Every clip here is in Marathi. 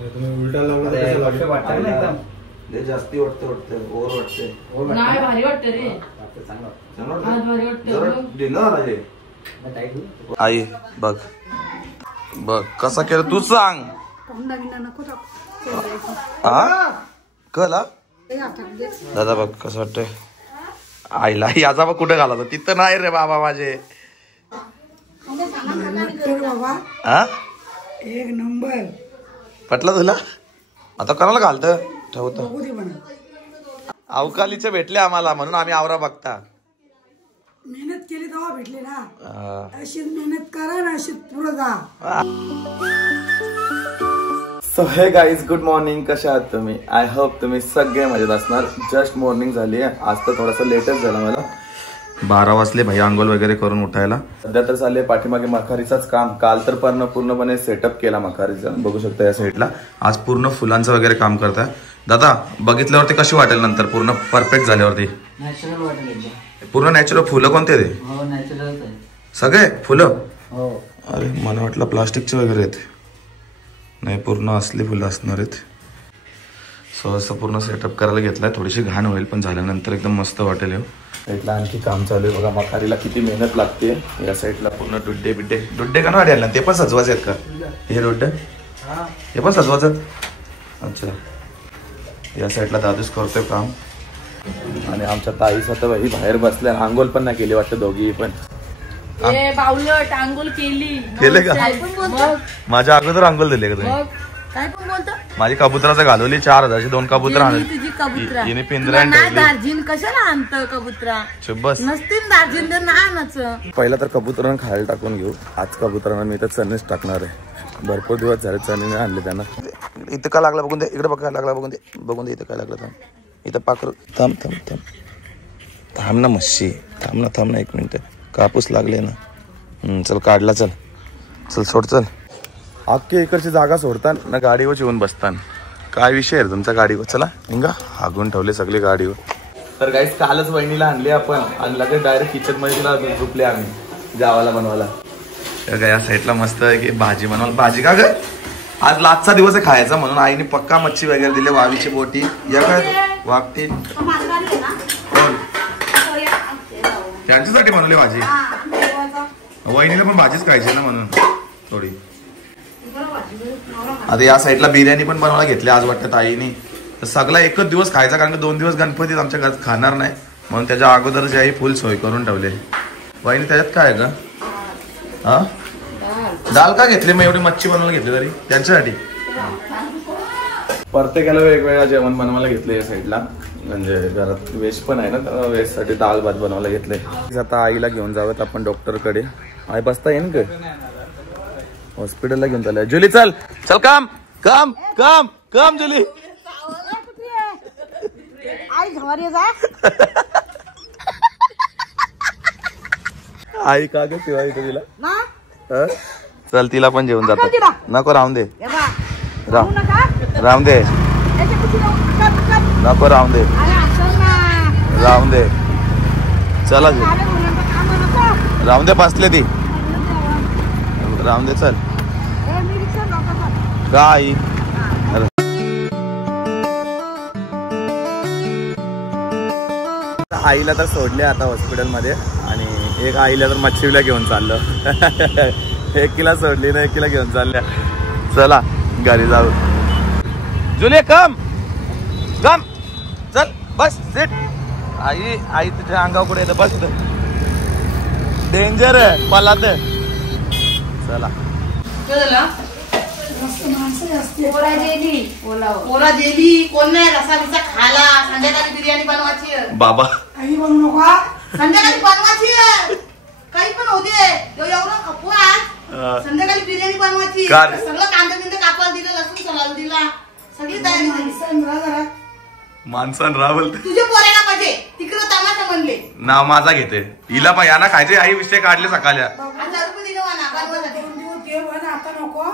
तुम्ही उलटा लावला वाटतं ना एकदम लय जास्ती वाटते ओव्हर वाटते नाही भारी वाटतं रे चांगलं आज भारी वाटतं दिलं आई बघ बघ कसा केलं तू सांग कला दादा बघ कसं वाटतंय आईला याचा बघ कुठे घाला तिथं नाही रे बाबा माझे हा एक नंबर पटलं तुला आता कोणाला घालत ठेवतो अवकालीचे भेटले आम्हाला म्हणून आम्ही आवरा बघता मेहनत केली तेव्हा भेटले ना अशीच मेहनत करा ना अशीच पुढे जा सो हे गाईज गुड मॉर्निंग कशा आहात तुम्ही आय होप तुम्ही सगळे मजेत असणार जस्ट मॉर्निंग झाली आहे आज तर थोडासा लेटच झाला मला 12 वाजले भाई आंघोळ वगैरे करून उठायला सध्या तर चालले पाठीमागे मखारीचाच काम काल तर पूर्णपणे सेटअप केला मखारीचा बघू शकता या साईडला आज पूर्ण फुलांचं वगैरे काम करताय दादा बघितल्यावरती कशी वाटेल नंतर पूर्ण परफेक्ट झाल्यावरती नॅचरल वाटेल पूर्ण नॅचरल फुलं कोणते ते हो नॅचरल सगळे फुलं हो अरे मला वाटलं प्लास्टिकचे वगैरे आहेत नाही पूर्ण असली फुलं असणार आहेत सो असं पूर्ण सेटअप करायला घेतलाय थोडीशी घाण होईल पण झाल्यानंतर एकदम मस्त वाटेल साईडला आणखी काम चालू आहे बघा मखारीला किती मेहनत लागते या साईडला पूर्ण डुड्डे का ना ते पण सजवायचे आहेत का हे डुड्डे हे पण सजवायचं अच्छा या साईडला दादूच करतोय काम आणि आमच्या ताईचा तर बाई बाहेर बसल्या आंघोळ पण नाही केली वाटतं दोघी पण बावलट आंघोळ केले का माझ्या अगोदर आंघोळ दिले का तुम्ही काय पण बोलतो माझी कबुतराचं घालवली 4000ची 2 कबुतर तुझी कबुतरा हिने पिंजरा दार्जिन कशाला आणतं कबुतरा बस नसतील दार्जिन तर नाच पहिला तर कबुतरांना खायला टाकून घेऊ आज कबुतरांना मी तर चणीच टाकणार आहे भरपूर दिवस झाले चणीने आणले त्यांना इथं काय लागला बघून दे इकडे बघायला लागला बघून दे इथं काय लागलं थांब इथं पाखरू थांब ना मच्छी थांब ना 1 मिनिट कापूस लागले ना चल काढला चल सोड चल अख्खी इकडची जागा सोडतान ना गाडीवर येऊन बसतान काय विषय आहे तुमच्या गाडीवर चला हिंगा हागून ठेवले सगळे गाडीवर तर गाईस कालच वहिनीला आणली आपण आणि लगेच डायरेक्ट किचन मध्ये तिला झोपले आम्ही गावाला बनवायला तर या साईडला मस्त आहे की भाजी बनवायला भाजी का ग आज लास्टचा दिवस आहे खायचा म्हणून आईने पक्का मच्छी वगैरे दिली वावीची बोटी या काय वागते त्यांच्यासाठी बनवली भाजी वहिनीला पण भाजीच खायची ना म्हणून थोडी आता या साईडला बिर्याणी पण बनवायला घेतली आज वाटतं ताईने तर सगळा एकच दिवस खायचा कारण की 2 दिवस गणपतीत आमच्या घरात खाणार नाही म्हणून त्याच्या अगोदर जे आहे फुल सोय करून ठेवले वहिनी त्याच्यात काय आहे का दाल का घेतली मग एवढी मच्छी बनवायला घेतली तरी त्यांच्यासाठी प्रत्येकाला वेगवेगळं जेवण बनवायला घेतलं या साईडला म्हणजे घरात वेज पण आहे ना तर वेज साठी दाल भात बनवायला घेतलंय आता आईला घेऊन जावं आपण डॉक्टरकडे आई बसता येईन का हॉस्पिटलला घेऊन चाललंय जुली चल काम जुली आई का ग किंवा इथे तिला चल तिला पण जेवून जातो नको राहून दे राहून दे नको राहून दे चला राहून दे बसले ती राहून दे चल काय आईला तर सोडले आता हॉस्पिटलमध्ये आणि एक आईला तर मच्छीला घेऊन चाललं एकीला सोडली ना एकीला घेऊन चालल्या चला घरी जाऊ जुले कम चल बस सेट आई तुझ्या अंगावर कुठे येतं बस डेंजर आहे पलात चला पोरा गेली कोण नाही रसा बिसा खाला संध्याकाळी बिर्याणी बनवायची बाबा काही बनवू नका संध्याकाळी बनवायची काही पण होते एवढं खपवा संध्याकाळी बिर्याणी बनवायची सगळं कांदा बिंदा कापायला दिलं लसूण सोलायला दिला सगळी तयारी माणसां रावल तुझ्या पोराला पाहिजे तिकडं तमाशा म्हणले नाव माझा घेते हिला पण यांना खायचे आई विषय काढले सकाळी 1000 रुपये दिले मला आता नको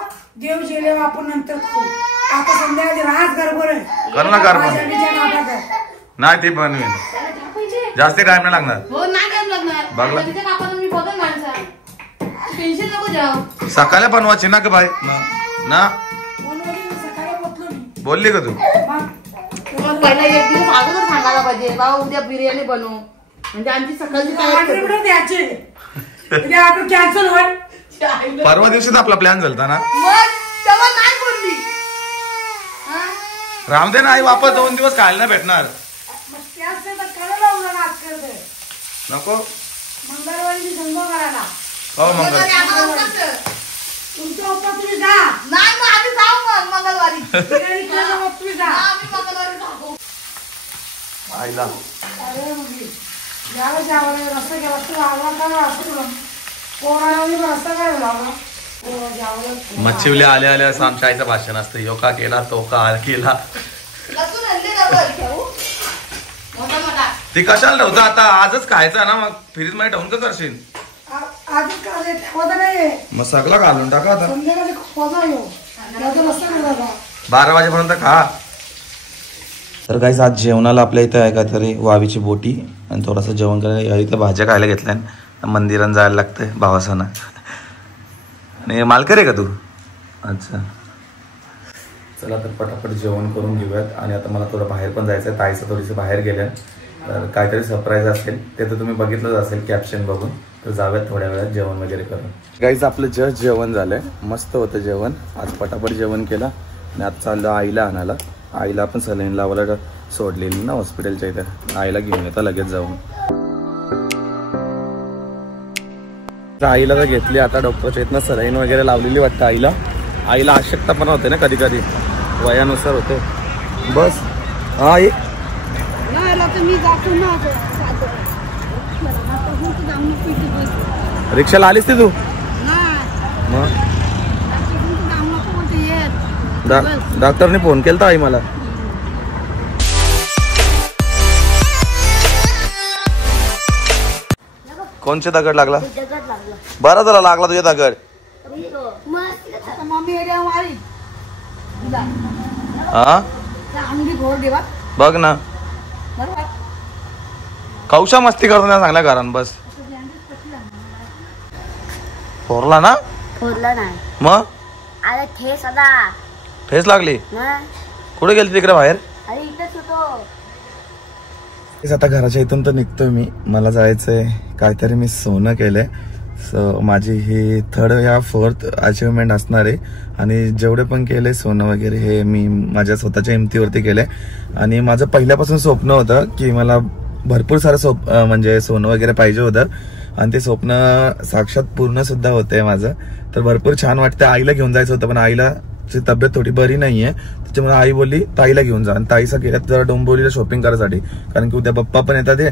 देव जेले आपण नंतर खाऊ आता संध्याकाळी राहत गडबड आहे कर ना नाही ते बनवेन जास्त टाइम नाही लागणार हो नाही टाइम लागणार बघला मी बघन माणसा टेन्शन नको जाऊ सकाळी बनवायची ना ग बाई ना बोलली का तू? मग पहिला एक दिवस अगोदर सांगायला पाहिजे बाबा उद्या बिर्याणी बनवू म्हणजे आमची सकाळची कॅन्सल होईल. परवा दिवशीच आपला प्लॅन झालता ना. मग तेव्हा नाही बोलली. रामदे ना आई वापस 2 दिवस खायला नाही भेटणार. नको मंगळवारी संगो करायला. हो मंगळ तुमच्या उपवास तुम्ही जा. नाही मग आम्ही जाऊ मग मंगळवारी. तुम्ही जा. आम्ही मंगळवारी जाऊ. आईला अरे मुली याला जावं रस्ता गेला तू आला का असं पोराला रस्ता काय लावला. मच्छीवले आले आले असं आमच्या आईचं भाषण असतं. यो का केला तो का केला. लसूण आणले डबल ठेवू मोठा मोठा. ती कशाला नव्हतं आता आजच खायचं ना मग फ्रीज मध्ये ठेवून का करशील. आजच का ठेवता नाही मग सगळं घालून टाका आता. संध्याकाळी खोजा येऊ याचा रस्ता करायचा 12 वाजेपर्यंत खा. तर काहीच आज जेवणाला आपल्या इथं आहे का तरी वावीची बोटी आणि थोडंसं जेवण करायला इथं भाज्या खायला घेतल्या. मंदिरात जायला लागतंय भावासना. आणि मालकर आहे का तू? अच्छा चला तर पटापट जेवण करून घेऊयात. आणि आता मला थोडं बाहेर पण जायचं आहे. ताईचं थोडीसं बाहेर गेल्या तर काहीतरी सरप्राईज असेल ते तर तुम्ही बघितलंच असेल कॅप्शन बघून. तर जाऊयात थोड्या वेळात जेवण वगैरे करून. गाईज आपलं जस्ट जेवण झालंय. मस्त होतं जेवण. आज पटापट जेवण केलं आणि आज चाललं आईला आणायला. आईला पण सलाईन लावायला सोडलेली ना हॉस्पिटलच्या इथं. आईला घेऊन येतं लगेच जाऊन. आईला तर घेतली आता डॉक्टरच्या इथनं सलाईन वगैरे लावलेली वाटतं आईला. आईला आवश्यकता पण होते ना कधी कधी वयानुसार होते. बस हा आई रिक्षाला आलीस ती तू? मग डॉक्टरने फोन केलता आई मला. कोणचे दगड लागला? बरं झाला लागला तुझ्या दगड. हा बघ ना कौशा मस्ती करतो ना चांगल्या घरान. बस फोरला ना? फोरला नाही मग अरे ठेस आता. ठेस लागली? कुठे गेली तिकडे बाहेर? अरे इथेच होतो. आता घराच्या इथून तर निघतोय मी. मला जायचंय काहीतरी. मी सोनं केलंय. सो माझी ही 3rd या 4th अचिव्हमेंट असणार आहे. आणि जेवढे पण केले सोनं वगैरे हे मी माझ्या स्वतःच्या हिमतीवरती केलंय. आणि माझं पहिल्यापासून स्वप्न होतं की मला भरपूर सारं म्हणजे सोनं वगैरे पाहिजे होतं. आणि ते स्वप्न साक्षात पूर्ण सुद्धा होतंय माझं. तर भरपूर छान वाटतं. आईला घेऊन जायचं होतं पण आईला ची तब्येत थोडी बरी नाहीये. त्याच्यामुळे आई बोलली ताईला घेऊन जा. आणि ताईचा गेल्यात जरा डोंबिवलीला शॉपिंग करायसाठी. कारण की उद्या बाप्पा पण येतात ते.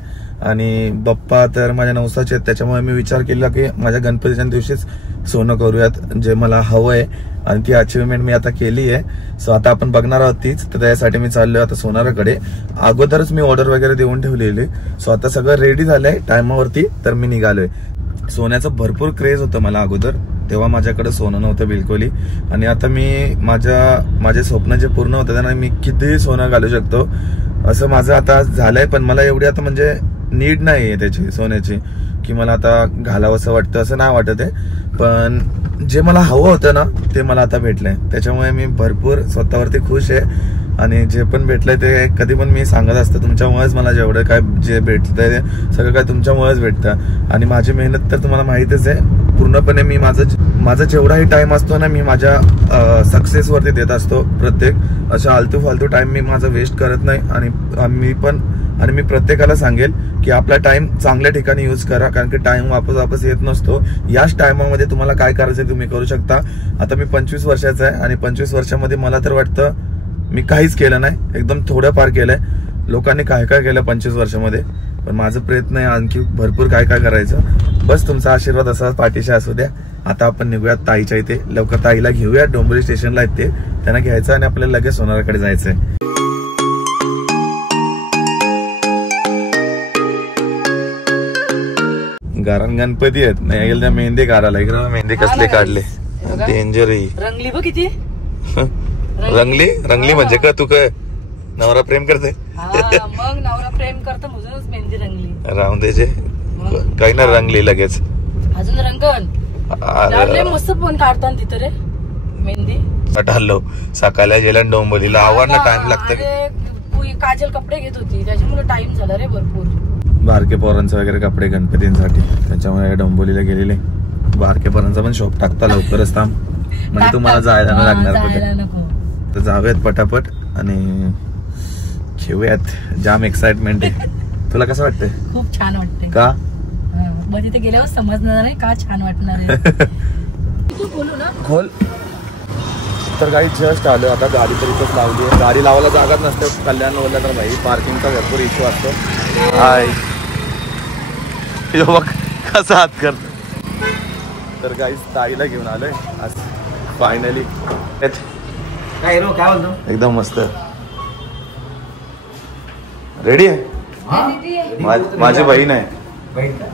आणि बाप्पा तर माझ्या नवसाचे आहेत. त्याच्यामुळे मी विचार केला की माझ्या गणपतीच्या दिवशीच सोनं करूयात जे मला हवंय. आणि ती अचिव्हमेंट मी आता केली आहे. सो आता आपण बघणार आहोत तीच. तर त्यासाठी मी चाललोय आता सोनाराकडे. अगोदरच मी ऑर्डर वगैरे देऊन ठेवलेली. सो आता सगळं रेडी झालंय टायमावरती. तर मी निघालोय. सोन्याचं भरपूर क्रेज होतं मला अगोदर. तेव्हा माझ्याकडे सोनं नव्हतं बिलकुल. आणि आता मी माझे स्वप्न जे पूर्ण होतं त्यांना मी कितीही सोनं घालू शकतो असं माझं आता झालंय. पण मला एवढी आता म्हणजे नीड नाहीये त्याची सोन्याची की मला आता घालावं असं वाटतं. असं नाही वाटत आहे. पण जे मला हवं होतं ना ते मला आता भेटलंय. त्याच्यामुळे मी भरपूर स्वतःवरती खुश आहे. आणि जे पण भेटलंय ते कधी पण मी सांगत असतो तुमच्यामुळेच मला जेवढं काय जे भेटतंय ते सगळं काय तुमच्यामुळेच भेटतं. आणि माझी मेहनत तर तुम्हाला माहितीच आहे. पूर्णपणे मी माझा जेवढाही टाइम असतो ना मी माझ्या सक्सेस वरती देत असतो. प्रत्येक अशा आलतू फालतू टाइम मी माझा वेस्ट करत नाही. आणि मी प्रत्येकाला सांगेल की आपला टाइम चांगल्या ठिकाणी यूज करा. कारण की टाइम वापस येत नसतो. याच टायमामध्ये तुम्हाला काय करायचं तुम्ही करू शकता. आता मी 25 वर्षाचा आहे. आणि 25 वर्षामध्ये मला तर वाटतं मी काहीच केलं नाही. एकदम थोडंफार केलंय. लोकांनी काय काय केलं 25 वर्षामध्ये. पण माझा प्रयत्न आहे आणखी भरपूर काय काय करायचं. बस तुमचा आशीर्वाद असा पाठीशी असू द्या. आता आपण निघूयात ताईच्या इथे. लवकर ताईला घेऊया. डोंबिवली स्टेशनला येते त्यांना घ्यायचं आणि आपल्याला लगेच सोनाराकडे जायचंय. घरात गणपती आहेत. नाही गेल त्या मेहंदी काढायला. इकडे मेहंदी कसले काढले. डेंजर रंगली बघ किती. रंगली म्हणजे का तू काय नवरा प्रेम करते? मग नवरा प्रेम करतो म्हणूनच मेहंदी रंगली. राहून द्यायचे काही ना रंगली लगेच. अजून रंगण मस्त पण काढतात तिथं रे मेहंदी. हल्लो सकाळी गेल्या डोंबोलीला आवडला टाइम लागतं. काजल कपडे घेत होती त्याच्यामुळे टाइम झाला रे भरपूर. बारके पोरांचे वगैरे कपडे गणपतींसाठी त्याच्यामुळे डोंबोलीला गेलेले. बारके पोरांचा पण शॉप टाकता लवकरच थांब म्हणजे तुम्हाला जायला नाही लागणार कुठे. तर जाऊयात पटापट आणि खेळूयात. जाम एक्साइटमेंट आहे. तुला कसं वाटतंय? खूप छान वाटतंय. का मग तिथे गेल्यावर समजणार नाही का छान वाटणार आहे. तू बोलू ना खोल. तर गाडी जस्ट आलो आता. गाडी तर इथंच लावली आहे. गाडी लावायला जागाच नसते कल्याण बोलला तर भाई पार्किंगचा भरपूर इश्यू असतो. हाय बघ कसा हात करतो. तर गाईस ताईला घेऊन आलोय आज फायनली. काय बोलतो एकदम मस्त रेडी आहे. माझी बहीण आहे.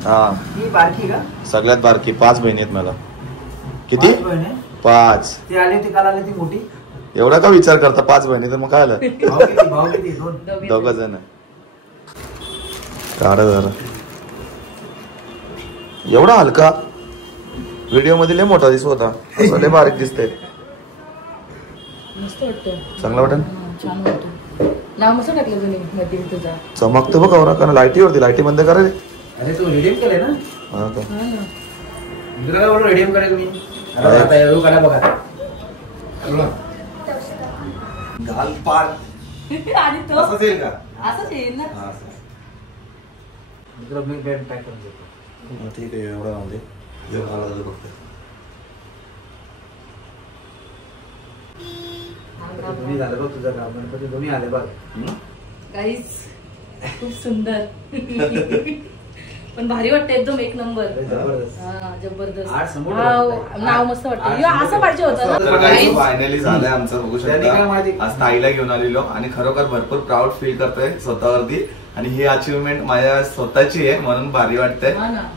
हा बारकी का? सगळ्यात बारकी. 5 बहिणी आहेत मला. किती? 5. ती आली होती काल आली ती मोठी. एवढा का विचार करता? 5 बहिणी तर मग काय आलं. भाऊ किती? 2. 2 जण. काढा जरा. एवढा हलका व्हिडिओ मध्ये लय मोठा दिसत होता. असं लय बारीक दिसतंय. मस्त वाटतं. चांगला वाटेल. छान वाटतं. नाव मस्त टाकलं तुम्ही मध्ये तुझा. चमकतो बघ औरा. कारण लाईटीवरती लाईटी बंद करा रे. अरे तू रिडीम केले ना? हा का? तुला काय बोललो रिडीम करा तुम्ही? आता एवढं करा बघा. घाल पार. आणि तो असंच येईल का? असंच येईल ना. तुला मी बॅग पॅक करून देतो. ठीक आहे. एवढा राहून दे. फक्त तुम्ही झालं बघ तुझं काम. गणपती दोन्ही आले बघ. गाईस खूप सुंदर. पण भारी वाटतं एकदम एक नंबर. जबरदस्त. नाव मस्त वाटतं. असं पाहिजे होतं. फायनली झालंय आमचं. बघू शकता आज ताईला घेऊन आलेलो आणि खरोखर भरपूर प्राऊड फील करतोय स्वतःवरती. आणि ही अचिव्हमेंट माझ्या स्वतःची आहे म्हणून भारी वाटतंय.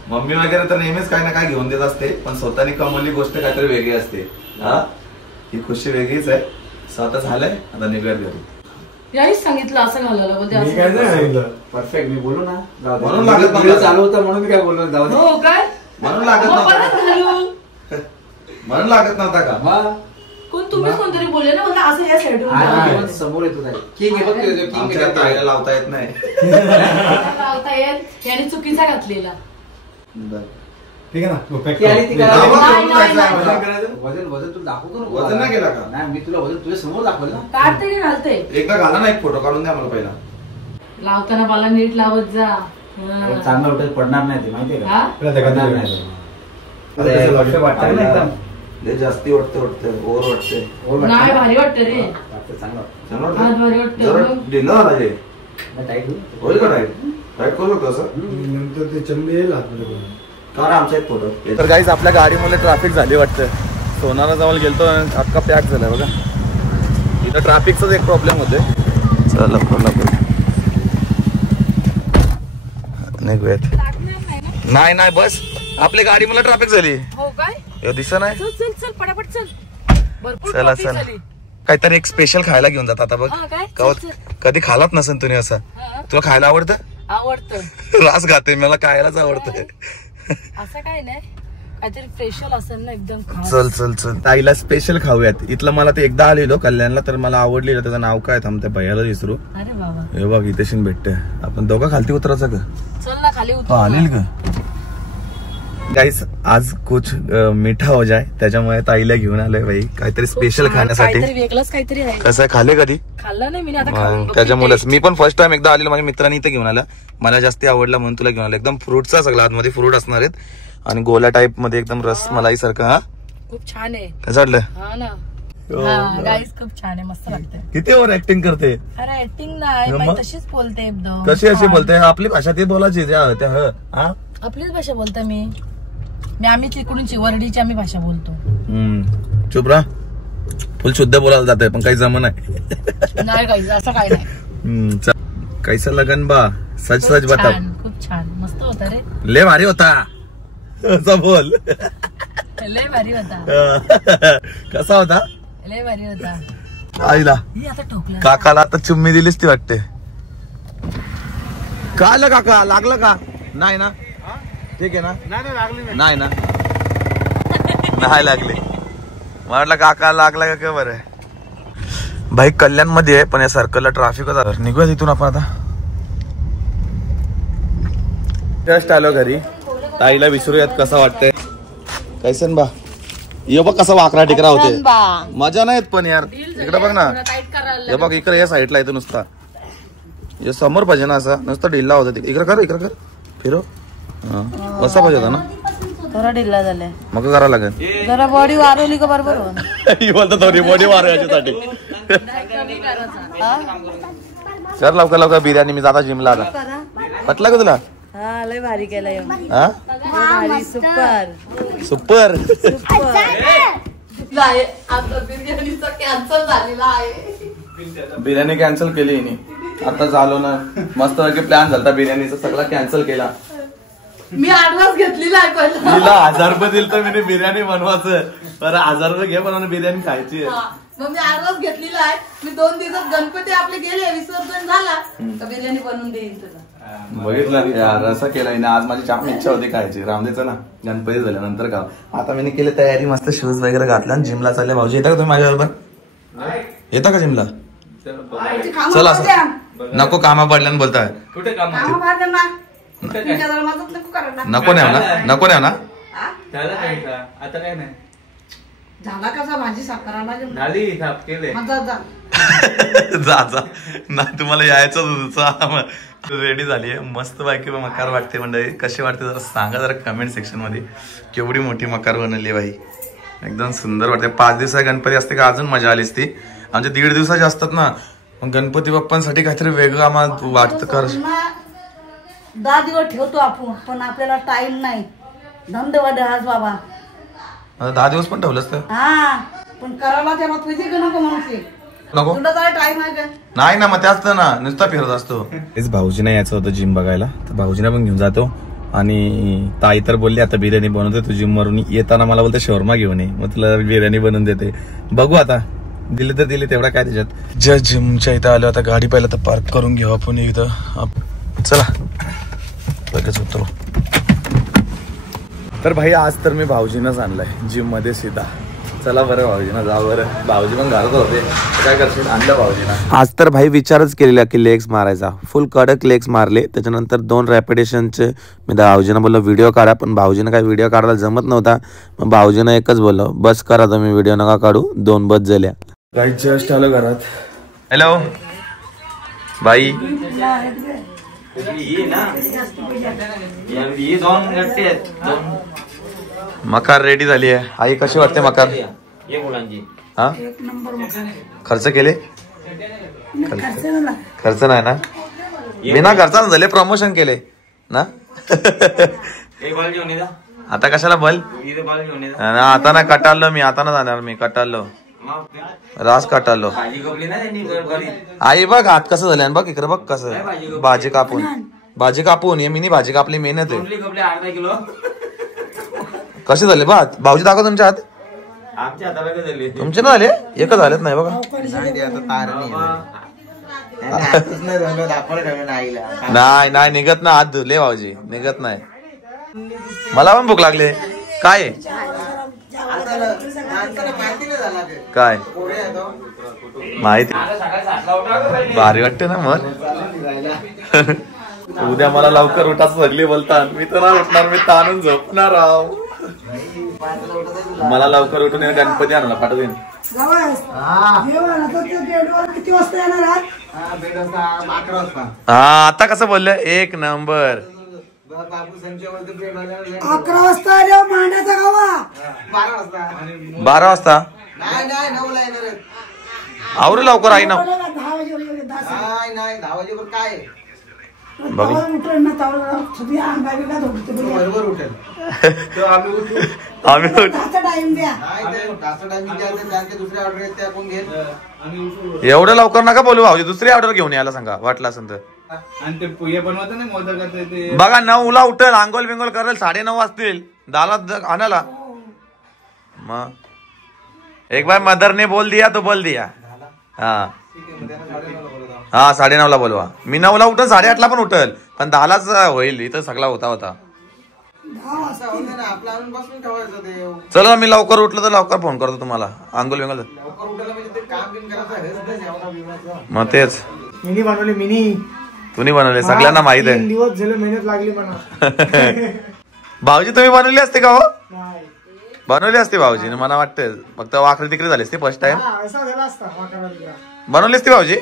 मम्मी वगैरे तर नेहमीच काही ना काय घेऊन देत असते पण स्वतःने कमवली गोष्ट काहीतरी वेगळी असते. हा ही खुशी वेगळीच आहे. स्वतः झालंय. आता निघूयात घरी. याहीच सांगितलं असं घालायला परफेक्ट. मी बोलू ना म्हणून लागत चालू होता म्हणून मी काय बोललो जाऊ दे. हो काय म्हणून लागत नव्हता. म्हणून लागत नव्हता का? कोण तुम्ही कोणतरी बोलले ना मला असं या साईडून समोर येतो किंग आहे बघ. आमच्या ताईला लावता येत नाही. लावता येत. याने चुकीचा घातलेला. ठीक आहे ना. वजन वजन तुला दाखवतो ना. वजन नाही केला का? नाही मी तुला वजन तुझ्या समोर दाखवलं ना. काढते की घालते. एकदा घाला ना. एक फोटो काढून द्या मला पहिला. लावताना मला नीट लावत जा. चांगलं उठत पडणार नाही ते माहितीये का? हा? पडणार नाही. वाटतं ना एकदम जास्ती वाटतं ओव्हर वाटतंय. नाही भारी वाटतं रे. चांगलं आज भारी वाटतं. डिनर आला हे टाईट होईल का? टाईट टाईट करू शकतो असं. नंतर ते चंबी येईल आतमध्ये. आमचा एक फोटो. तर गाईज आपल्या गाडीमुळे ट्रॅफिक झाली वाटतं. सोनारा जवळ गेलतो अख्खा पॅक झालाय बघा. इथं ट्रॅफिकचाच एक प्रॉब्लेम होतोय. चला लवकर निघूयात. नाही नाही बस आपल्या गाडी मला ट्रॅफिक झाली. हो काय? दिसत नाही. चल चल चल पटापट चल. भरपूर चला traffic चला. झाली. काहीतरी एक स्पेशल खायला घेऊन जात आता बघ. काय? कधी खालात नसेल तुम्ही असं. तुला खायला आवडतं? आवडतं. रास खाते मला खायलाच आवडतं. असं काय नाही काहीतरी स्पेशल असेल ना एकदम. चल चल चल ताईला स्पेशल खाऊयात. इथलं मला ते एकदा आलेलो कल्याणला तर मला आवडलेलं. त्याचं नाव काय थांबते भैयाला विसरू. अरे बाबा हे बघ इथे भेटते. आपण दोघं खालती उतरायचं का? चल ना खाली उतर. आलेल का गाईस? आज कुछ मीठा हो जाए त्याच्यामुळे ताईला घेऊन आलोय भाई काहीतरी स्पेशल खाण्यासाठी. वेगळंच काहीतरी आहे. कसं खाल्ले कधी? खाल्लं नाही मी आता. त्याच्यामुळेच मी पण फर्स्ट टाइम एकदा आलेलो. माझ्या मित्रांनी इथे घेऊन आला. मला जास्ती आवडला म्हणून तुला घेऊन आला. एकदम फ्रूटचा सगळा आतमध्ये फ्रूट असणार आहेत आणि गोला टाइप मध्ये एकदम रस मलाई सारखा. हा खूप छान आहे. कसं वाटलं? हा ना गाईस खूप छान आहे. मस्त लागतंय. किती ओव्हर ऍक्टिंग करते. अरे ऍक्टिंग नाही तशीच बोलते एकदम. कशी अशी बोलते? आपली भाषा ती बोलायची. आपलीच भाषा बोलते मी. आम्ही तिकडूनची वरडीची आम्ही भाषा बोलतो. चुप राहा. फुल शुद्ध बोलायला जाते पण काही जमा नाही. नाही काही असं काय नाही. कैसा लगन बा सच सच बता. खूप छान मस्त होता रे. लय भारी होता असं बोल. लय भारी होता. कसा होता? लय भारी होता. आईला आता ठोकलं. काकाला आता चुम्मी दिलीच ती वाटते. काय आलं काका? लागलं का? नाही ना? ठीक आहे ना? नाही ना? नाही लागले. म्हटलं काका लागला का काय बरं. भाई कल्याण मध्ये आहे पण या सर्कलला ट्रॅफिकच आहे. निघूया तिथून आपण आता. जस्ट आलो घरी. ताईला विचारूयात कसं वाटतंय. कैसन बा ये बघ कसा वाकरा टिकरा होते. मजा नाही येत पण यार. इकडे बघ ना. हे बघ इकडे या साईडला येतो नुसता. हे समोर पाहिजे ना असा नुसता ढिल्ला होता. इकडे कर फिरो. कसा पाहिजे होता ना. थोडा ढिल्ला झालाय मग करावं लागेल. जरा बॉडी वाढवली का बरोबर बोलतो थोडी बॉडी वाढव याच्यासाठी. सर लवकर बिर्याणी. मी जाता जिमला आता. पटला का तुला. हा लय भारी केलाय. हा भारी सुपर सुपर. बिर्याणीचा कॅन्सल झालेला आहे. बिर्याणी कॅन्सल केली हिने. आता झालो ना मस्त प्लॅन झाला बिर्याणीचा सगळा कॅन्सल केला. मी ऍडव्हान्स घेतलेला आहे पहिला. तिला 1000 रुपये दिल तर मी बिर्याणी बनवायचं. तर 1000 रुपये घे पण बिर्याणी खायची. मग मी ऍडव्हान्स घेतलेला आहे. मी 2 दिवसात गणपती आपले गेले विसर्जन झाला तर बिर्याणी बनवून देईन तुला. बघितलं यार असं केलं ना. आज माझी जाम इच्छा होती खायची. रामदेचं ना गणपती झाल्यानंतर का. आता मी केली तयारी मस्त शूज वगैरे घातला आणि जिमला चालले. भाऊजी येता का तुम्ही माझ्याबरोबर. येता का जिमला. चला असं नको कामा पडल्यानं बोलताय. नको नाही ना. आता काय नाही झाला कसा भाजी साखराला झाली साफ केले. जा ना तुम्हाला यायचं. रेडी झाली आहे मस्त बाकी मकार वाटते मंडळी. कशी वाटते जरा सांगा जरा कमेंट सेक्शन मध्ये. केवढी मोठी मकार बनवली बाई. एकदम सुंदर वाटते. 5 दिवसाची गणपती असते का अजून मजा आलीच ती. आमच्या 1.5 दिवसाची असतात ना. मग गणपती बाप्पांसाठी काहीतरी वेगळं आम्हाला वाटतं. कर 10 दिवस ठेवतो आपण पण आपल्याला टाइम नाही. धंदेवाडी आज बाबा 10 दिवस पण ठेवलंच तर. हा पण करायला तेव्हा तुझे का नको म्हणून नको तुला जरा टाइम आहे का नाही ना. मग त्याच ना नुसता फिरत असतो. तेच भाऊजीने यायचं होतं जिम बघायला तर भाऊजीने पण घेऊन जातो. आणि ताई तर बोलली आता बिर्याणी बनवते तू जिम वरून. येताना मला बोलते शोरमा घेऊन ये. मग तुला बिर्याणी बनवून देते. बघू आता दिले तर दिले तेवढा काय त्याच्यात. ज्या जिमच्या इथं आलो आता गाडी पहिला तर पार्क करून घेऊ आपण इथं. चला लगेच उतरू. तर भाई आज तर मी भाऊजीनंच आणलाय जिम मध्ये सीधा. चला बरं भाऊजीना जा बरं. भाऊजी पण घालत होते काय करशील आणलं भाऊजीना. आज तर भाई विचारच केलेला की लेग्स मारायचा. फुल कडक लेग्स मारले. त्याच्यानंतर 2 रॅपिटेशनचे मी भाऊजीना बोललो व्हिडिओ काढा. पण भाऊजीनं काही व्हिडिओ काढायला जमत नव्हता. मग भाऊजीनं एकच बोललो बस करा तुम्ही व्हिडिओ नका काढू. 2 बस झाल्या. काही जस्ट आलो घरात. हॅलो बाई मकार रेडी झाली आहे. आई कशी वाटते मकार. हा खर्च केले. खर्च नाही ना. बिना खर्चानं झाले प्रमोशन केले ना. आता कशाला बल. आता ना कटाळलो मी. आता ना जाणार मी. कटाळलो रास कटाळलो. आई बघ हात कसं झालं बघ. इकडे बघ कसं भाजी कापून ये मिनी भाजी कापली मेहनत आहे. कसे झाले भात भाऊजी दाखव तुमच्या हात. तुमचे ना झाले एकच झालेत नाही बघा. नाही निघत ना हात धुले भाऊजी निघत नाही. मला पण भूक लागले. काय काय माहिती भारी वाटते ना मग. उद्या मला लवकर उठाच सगळे बोलतात. मी तर नाही उठणार. मी ताणून झोपणार आहो. मला लवकर उठून गणपती आणायला पाठवेन. हा आता कसं बोललं 1 नंबर. 11 वाजता आल्या मांड्याचा गावा. 12 वाजता आवरू लवकर आई ना. 10 वाजेपर्यंत काय बघू एवढं लवकर नका बोलू भाऊजी. दुसरी ऑर्डर घेऊन यायला सांगा वाटलं असेल तर. बघा 9ला उठल आंघोळ बिंगोल करेल 9:30 वाजतील. 10ला आणायला. मग एक बार मदर ने बोल दिया तो बोल दिया. हा 9:30ला बोलवा. मी 9ला उठल 8:30ला पण उठल पण 10लाच होईल. इथं सगळा होता. 10 वाजता आपला आणून बसून ठेवायचं देव. चला मी लवकर उठलो तर लवकर फोन करतो तुम्हाला. आंघोळ बिंगल लवकर उठायला म्हणजे ते काम बिम करायचं हेच नाही जेवणा बिवणाचं. मग तेच मिनी बनवली मिनी. तुम्ही बनवले सगळ्यांना माहित 3 आहे. दिवस झाले मेहनत लागली मला. भाऊजी तुम्ही बनवली असते का हो? नाही बनवली असते भाऊजीने मला वाटते. फक्त वाकडी तिकडे झाली असते फर्स्ट टाइम. असा झाला असता वाकडाला. बनवलीच ती भाऊजी.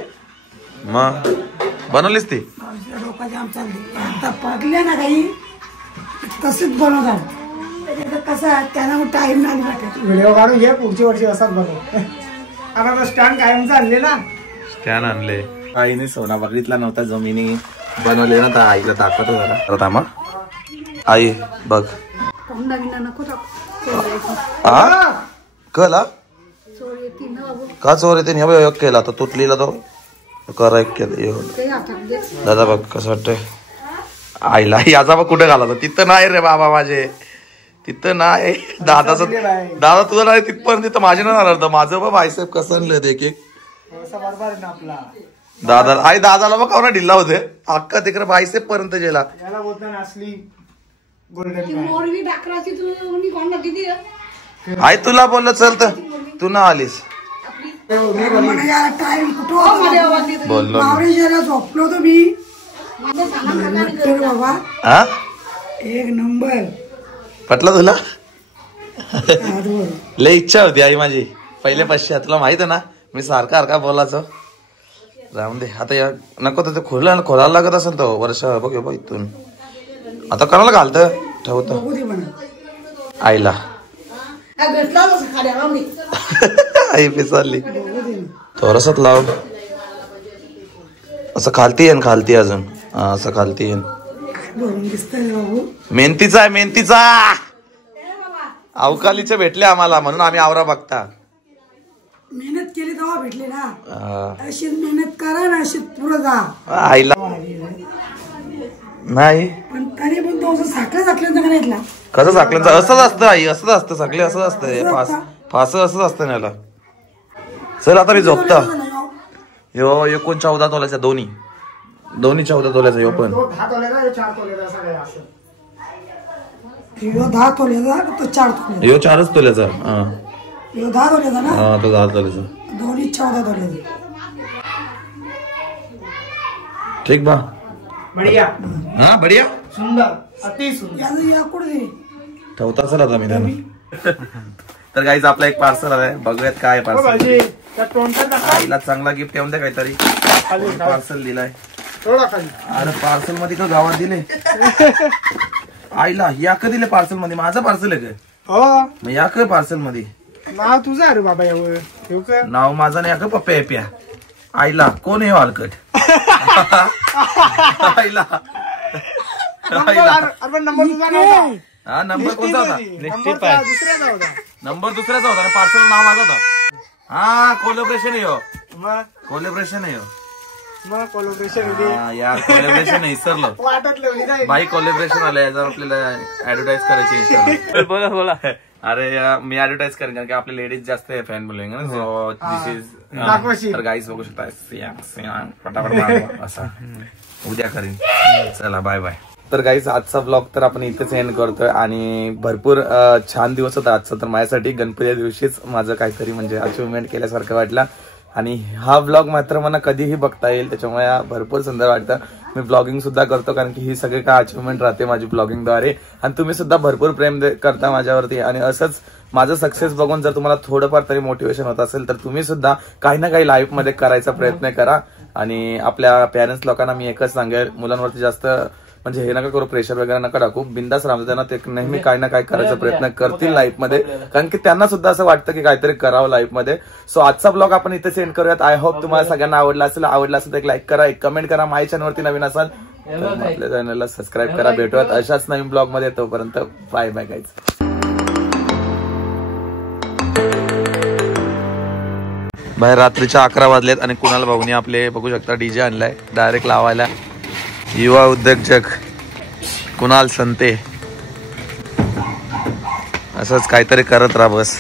मग बनवलीच ती. आमच्या डोक्याची आमच्या आता पडले ना काही तसेच बनवतात. त्याच्यात कसं आहे त्यांना टाइम नाही भेटत. व्हिडिओ काढून घे पुढच्या वर्षी असाच बनव. आता तो स्टँड कायमचा आणले ना. स्टँड आणले. आईने सोना बघितला नव्हता जमिनी बनवले ना तर आईला दाखवतो जरा. थांबा आई बघ. हा कला का चोर येते हे केला आता तुटलीला तो करेक्ट केलं. दादा बघ कसं वाटतंय आईला. याचा बघ कुठे घाला तिथं नाही रे बाबा माझे. तिथं नाही दादाच. दादा तुझं नाही तिथपर्यंत तिथं माझे नाही आलं. माझं बघ बायसेप कसं आणलं एक एक. बरोबर आहे ना आपला. दादा आई दादाला बघ ना ढिल्ला होते अक्का तिकडे बायसेप पर्यंत गेला. याला होत नाही असली गोल्डन. मोरवी डाकराची तुम्ही कोण किती आई तुला बोललं चल तर तू ना आलीस. टाइम कुठं बोललो मावळेला झोपलो होतो मी. बाबा हा एक नंबर पटलं तुला. लय इच्छा होती आई माझी पहिले पश्चात. तुला माहित आहे ना मी सारखा बोलायचो. राहून दे आता या नको तर ते खोलायला लागत असेल तो वर्ष बघ इथून. आता कोणाला घालतं ठेवतो आईला. भेटला खाड्या मी आई पिसारली थोडसच लाव. असं खालती येईन खालती अजून असं खालती येईन. मेहनतीचा आहे मेहनतीचा. अवकालीचे भेटले आम्हाला म्हणून आम्ही आवरा बघता. मेहनत केली तेव्हा भेटले ना. अशीच मेहनत करा ना अशीच पुढे जा. आईला नाही पण तरी पण तो साखळ्या साखळ्यांचा करायला कसं साखल्यांचं असंच असतं आई. असंच असतं सगळे असंच असतं. फास असंच असतं ना याला. चल आता मी झोपता. यो 14 तोल्याचा दोन्ही 14 तोल्याचा यो पण 10 तोलेचा 4 तोलेचा असं काय असं. 10 तोल्याचा तो 4 तोल्याचा. यो 4च तोल्याचा. हा 10 तोल्याचा ना. हा तो 10 तोल्याचा. दोन्ही 14 तोल्याचा. ठीक बा बढिया. हा बढिया सुंदर अति सुंदर. या कुठे ठेवता असेल आता मी त्यांना. तर गाईज आपला एक पार्सल आहे बघूयात काय पार्सल. आईला चांगला गिफ्ट येऊन द्या काहीतरी. पार्सल दिलाय. अरे पार्सल मध्ये का गावात दिले आईला. या का दिले पार्सल मध्ये. माझं पार्सल आहे का हो मग या का पार्सल मध्ये. नाव तुझं अरे बाबा एवढं नाव माझं नाही का पप्पा एप्या. आईला कोण आहे वालकट. आईला नंबर तुझा नव्हता. हा नंबर कोणता होता. दुसऱ्याचा होता. नंबर दुसऱ्याचा होता पार्सल नाव माझं होता. हा कोलॅबरेशन आहे हो. मग कोलॅबरेशन आहे हो. मग कोलॅबरेशन होते. यार कोलॅबरेशन आहे विसरलो. वाटत लावली बाई कोलॅबरेशन आलंय जर आपल्याला ऍडव्हर्टाईज करायची. बोला बोला. अरे मी ऍडव्हर्टाईज करेन कारण की आपले लेडीज जास्त फॅन बोलेंगे ना. सो दिस इज तर गाईज बघू शकता पटापट असा उद्या करीन. चला बाय बाय. तर गाईज आजचा ब्लॉग तर आपण इथेच एंड करतोय आणि भरपूर छान दिवस होता आजचा. तर माझ्यासाठी गणपती दिवशीच माझं काहीतरी म्हणजे अचिव्हमेंट केल्यासारखं वाटलं आणि हा ब्लॉग मात्र मला कधीही बघता येईल त्याच्यामुळे भरपूर सुंदर वाटतं. मी ब्लॉगिंग सुद्धा करतो कारण की ही सगळी काय अचिव्हमेंट राहते माझी ब्लॉगिंगद्वारे आणि तुम्ही सुद्धा भरपूर प्रेम करता माझ्यावरती आणि असंच माझं सक्सेस बघून जर तुम्हाला थोडंफार तरी मोटिवेशन होत असेल तर तुम्ही सुद्धा काही ना काही लाईफ मध्ये करायचा प्रयत्न करा. आणि आपल्या पॅरेंट्स लोकांना मी एकच सांगेल मुलांवरती जास्त म्हणजे हे नका करू प्रेशर वगैरे नका टाकू. बिंदास राहतो त्यांना ते नेहमी काही ना काही करायचा प्रयत्न करतील लाईफमध्ये कारण की त्यांना सुद्धा असं वाटतं की काहीतरी करावं लाईफमध्ये. सो आजचा ब्लॉग आपण इथेच एंड करूयात. आय होप तुम्हाला सगळ्यांना आवडला असेल तर एक लाईक करा एक कमेंट करा. माझ्या चॅनलवरती नवीन असाल तर आपल्या चॅनलला सबस्क्राईब करा. भेटूयात अशाच नवीन ब्लॉग मध्ये. तोपर्यंत बाय बाय गाईज. बाहेर रात्रीच्या 11 वाजलेत आणि कुणाल भाऊनी आपले बघू शकता डीजे आणलाय डायरेक्ट लावायला. युवा उद्योजक कुणाल संते असंच काहीतरी करत राहा बस.